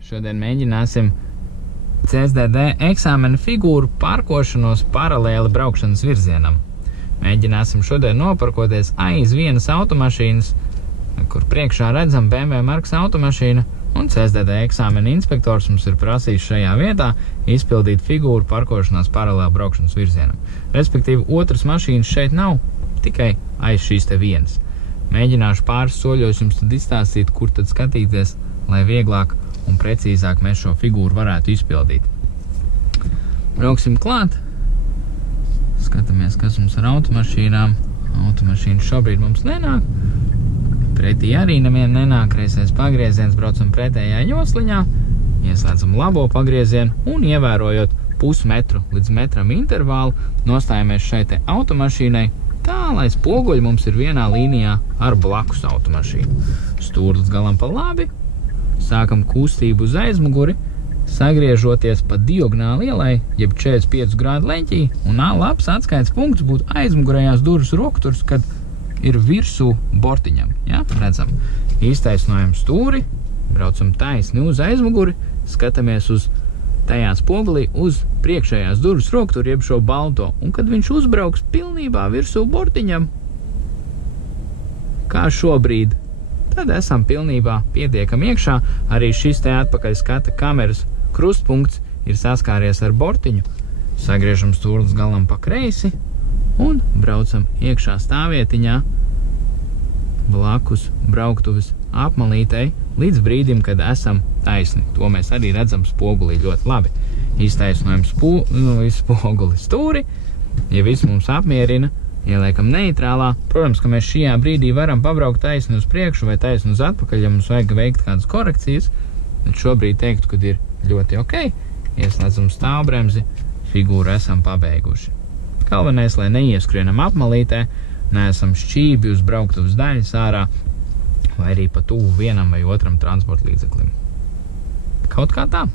Šodien mēģināsim CSDD eksāmena figūru parkošanos paralēli braukšanas virzienam. Mēģināsim šodien noparkoties aiz vienas automašīnas, kur priekšā redzam BMW markas automašīna, un CSDD eksāmena inspektors mums ir prasījis šajā vietā izpildīt figūru parkošanās paralēli braukšanas virzienam. Respektīvi, otras mašīnas šeit nav, tikai aiz šīs te vienas. Mēģināšu pāris soļos jums tad izstāstīt, kur tad skatīties, lai vieglāk un precīzāk mēs šo figūru varētu izpildīt. Brauksim klāt. Skatāmies, kas mums ar automašīnām. Automašīna šobrīd mums nenāk. Pretī arī neviena nenāk. Reizēs pagrieziens, braucam pretējā josliņā. Ieslēdzam labo pagriezienu un ievērojot pusmetru līdz metram intervālu, nostājamies šai te automašīnai tā, lai spoguļi mums ir vienā līnijā ar blakus automašīnu. Stūri līdz galam pa labi. Sākam kustību uz aizmuguri, sagriežoties pa diagonāli ielai, jeb 45 grādu leņķī, un labs atskaits punkts būtu aizmugurējās durvis rokturs, kad ir virsū bortiņam. Ja? Redzam, iztaisnojam stūri, braucam taisni uz aizmuguri, skatāmies uz tajā spogulī uz priekšējās durvis rokturu, jeb šo balto, un kad viņš uzbrauks pilnībā virsū bortiņam, kā šobrīd, tad esam pilnībā pietiekam iekšā. Arī šis te atpakaļ skata kameras krustpunkts ir saskāries ar bortiņu. Sagriežam stūri līdz galam pa kreisi un braucam iekšā stāvvietiņā blakus brauktuves apmalītei līdz brīdim, kad esam taisni. To mēs arī redzam spogulī ļoti labi. Iztaisnojam spoguli stūri, ja viss mums apmierina, ieliekam neitrālā. Protams, ka mēs šajā brīdī varam pabraukt taisni uz priekšu vai taisni uz atpakaļ, ja mums vajag veikt kādas korekcijas, bet šobrīd teiktu, kad ir ļoti ok. Ieslēdzam stāvbremzi, figūru esam pabeiguši. Galvenais, lai neieskrienam apmalītē, neesam šķībi uz brauktuves daļas ārā, vai arī pa tuvu vienam vai otram transporta līdzeklim. Kaut kā tā.